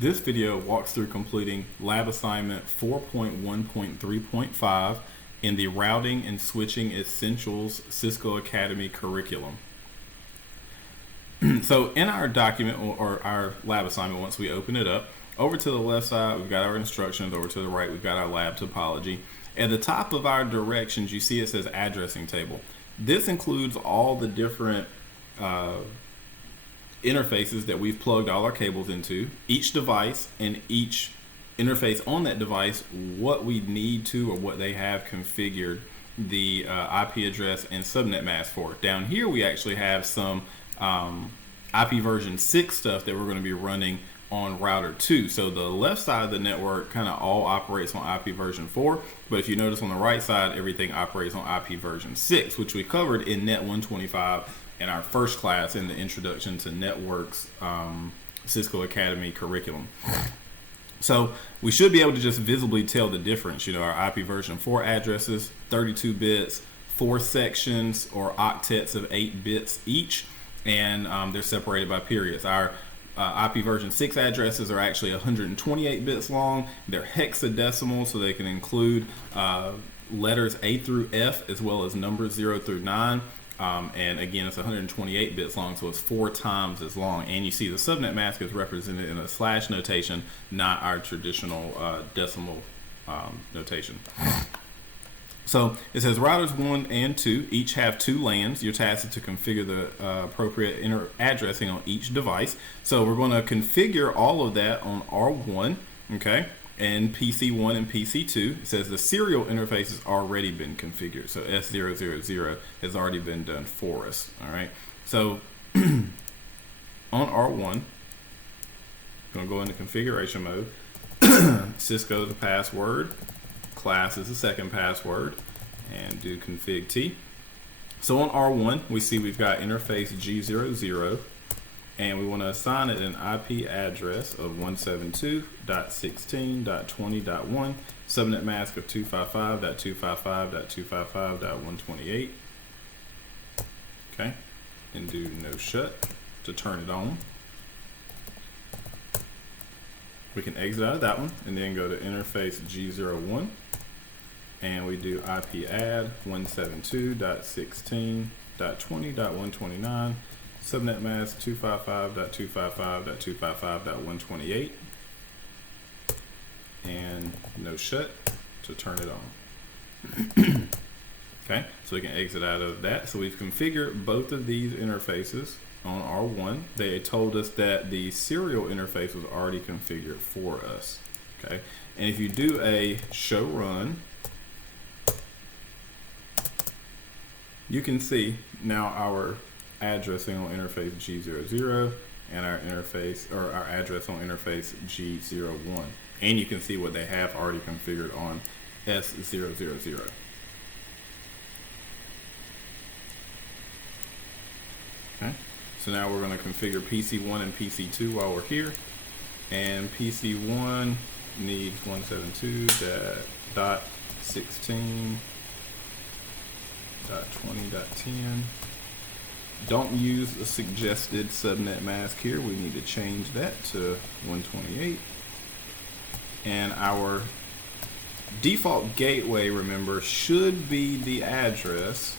This video walks through completing lab assignment 4.1.3.5 in the Routing and Switching Essentials Cisco Academy curriculum. So in our document or our lab assignment, once we open it up, over to the left side, we've got our instructions. Over to the right, we've got our lab topology. At the top of our directions, you see it says addressing table. This includes all the different interfaces that we've plugged all our cables into, each device and each interface on that device, what we need to or what they have configured the IP address and subnet mask for. Down here we actually have some IP version 6 stuff that we're going to be running on router 2. So the left side of the network kind of all operates on IP version 4, but if you notice on the right side, everything operates on IP version 6, which we covered in Net 125 in our first class in the Introduction to Networks Cisco Academy curriculum. So we should be able to just visibly tell the difference. You know, our IP version 4 addresses, 32 bits, 4 sections or octets of 8 bits each, and they're separated by periods. Our IP version 6 addresses are actually 128 bits long. They're hexadecimal, so they can include letters A through F as well as numbers 0 through 9. And again, it's 128 bits long, so it's 4 times as long. And you see the subnet mask is represented in a slash notation, not our traditional decimal notation. So it says routers 1 and 2 each have 2 LANs. You're tasked to configure the appropriate addressing on each device. So we're going to configure all of that on R1, okay? And PC1 and PC2, it says the serial interface has already been configured. So S000 has already been done for us. All right. So on R1, I'm going to go into configuration mode. Cisco is the password. Class is the second password. And do config T. So on R1, we see we've got interface G00. And we want to assign it an IP address of 172.16.20.1, subnet mask of 255.255.255.128. Okay, and do no shut to turn it on. We can exit out of that one and then go to interface G01, and we do IP add 172.16.20.129. subnet mask 255.255.255.128, and no shut to turn it on. Okay, so we can exit out of that. So we've configured both of these interfaces on R1. They told us that the serial interface was already configured for us. Okay, and if you do a show run, you can see now our addressing on interface G00 and our interface or our address on interface G01, and you can see what they have already configured on S000. Okay, so now we're going to configure PC1 and PC2 while we're here, and PC1 needs 172.16.20.10. Don't use the suggested subnet mask here. We need to change that to 128. And our default gateway, remember, should be the address,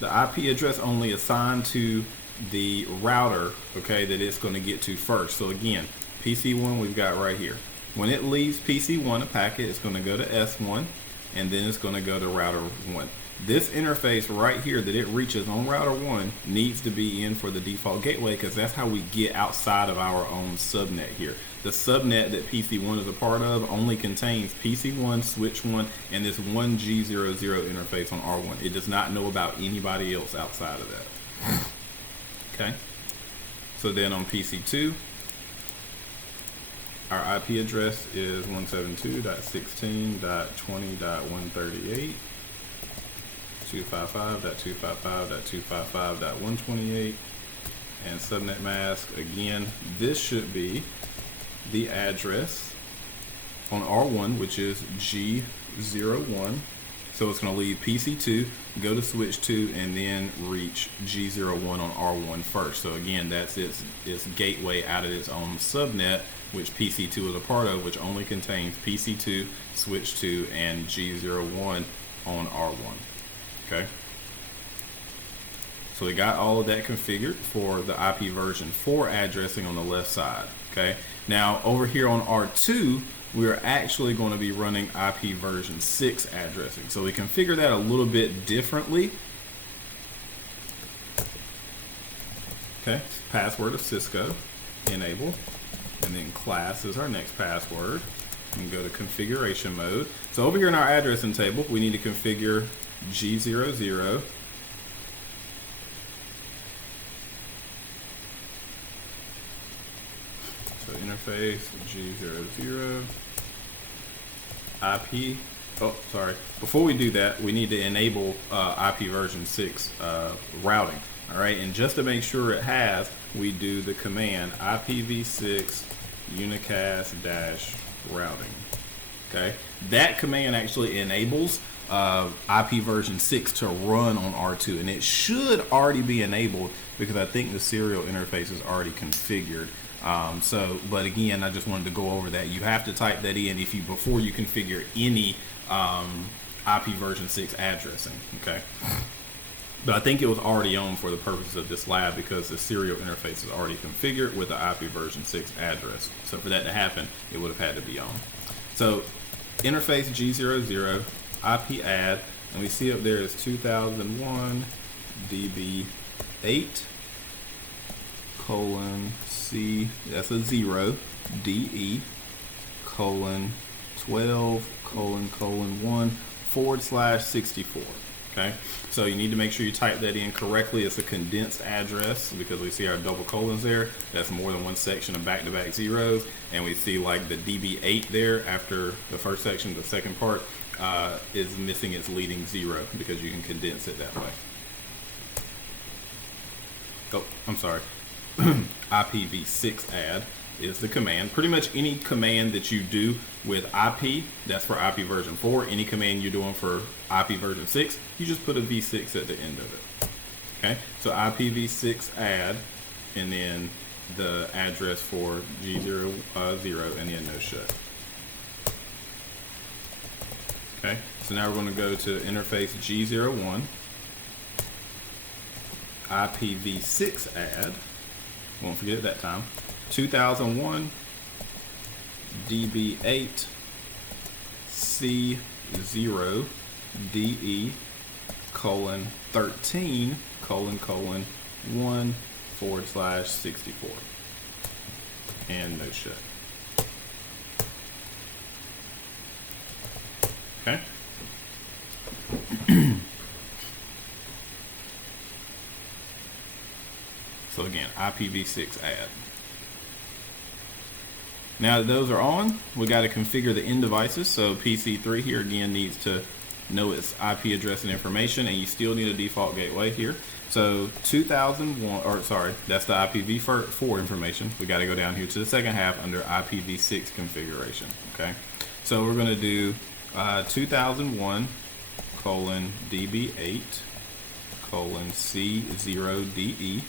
the IP address only assigned to the router, okay, that it's going to get to first. So again, PC1 we've got right here. When it leaves PC1 a packet, it's going to go to S1, and then it's going to go to router 1. This interface right here that it reaches on router 1 needs to be in for the default gateway, because that's how we get outside of our own subnet here. The subnet that PC1 is a part of only contains PC1, switch 1, and this one G00 interface on R1. It does not know about anybody else outside of that. Okay, so then on PC2, our IP address is 172.16.20.138. 255.255.255.128, and subnet mask, again, this should be the address on R1, which is G01, So it's going to leave PC2, go to switch 2, and then reach G01 on R1 first. So again, that's its gateway out of its own subnet, which PC2 is a part of, which only contains PC2, switch 2, and G01 on R1. Okay. So we got all of that configured for the IP version 4 addressing on the left side. Okay. Now over here on R2, we're actually going to be running IP version 6 addressing. So we configure that a little bit differently. Okay. Password of Cisco, enable, and then class is our next password. And go to configuration mode. So over here in our addressing table, we need to configure G00. So interface G00 IP. Oh, sorry. Before we do that, we need to enable IP version 6 routing. All right, and just to make sure it has, we do the command IPv6 unicast-routing. Okay, that command actually enables IP version 6 to run on R2, and it should already be enabled because I think the serial interface is already configured. But again, I just wanted to go over that. You have to type that in before you configure any IP version 6 addressing. Okay. But I think it was already on for the purposes of this lab because the serial interface is already configured with the IP version 6 address. So for that to happen, it would have had to be on. So interface G00, IP add, and we see up there is 2001 DB8 colon C, that's a 0, DE colon 12 colon 1/64. Okay, so you need to make sure you type that in correctly. It's a condensed address because we see our double colons there. That's more than one section of back-to-back zeros, and we see like the DB8 there after the first section. The second part is missing its leading 0 because you can condense it that way. Oh, I'm sorry. IPv6 add is the command. Pretty much any command that you do with IP, that's for IP version 4. Any command you're doing for IP version 6, you just put a v6 at the end of it. Okay, so IPv6 add, and then the address for G00, and then no shut. Okay, so now we're going to go to interface G01, IPv6 add, won't forget it that time, 2001 DB8 C0 DE colon 13 colon 1/64 and no shut. Okay. So again, IPv6 add. Now that those are on, we got to configure the end devices. So PC3 here again needs to know its IP address and information, and you still need a default gateway here. So 2001, or sorry, that's the IPv4 information. We got to go down here to the second half under IPv6 configuration. Okay, so we're going to do 2001 colon DB8 colon C0 DE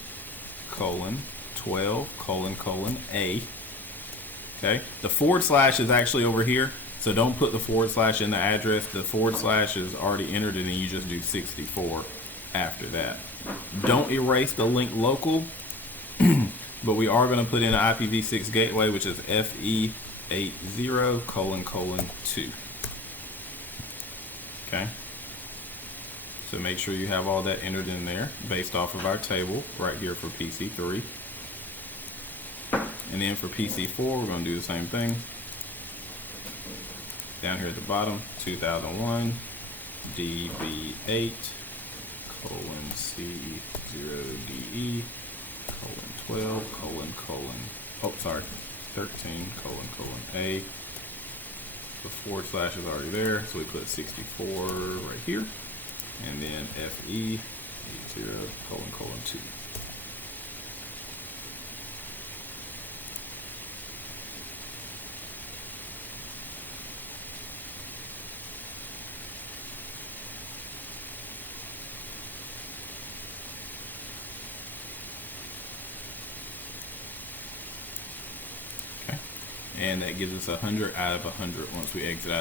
colon 12 colon A. Okay, the / is actually over here, so don't put the / in the address. The / is already entered, and then you just do 64 after that. Don't erase the link local, but we are going to put in an IPv6 gateway, which is FE80 colon 2. Okay, so make sure you have all that entered in there based off of our table right here for PC3. And then for PC4, we're going to do the same thing. Down here at the bottom, 2001 DB8 colon C0 DE colon 12 13 colon A. The / is already there, so we put 64 right here, and then FE80 colon 2. and that gives us 100 out of 100 once we exit out.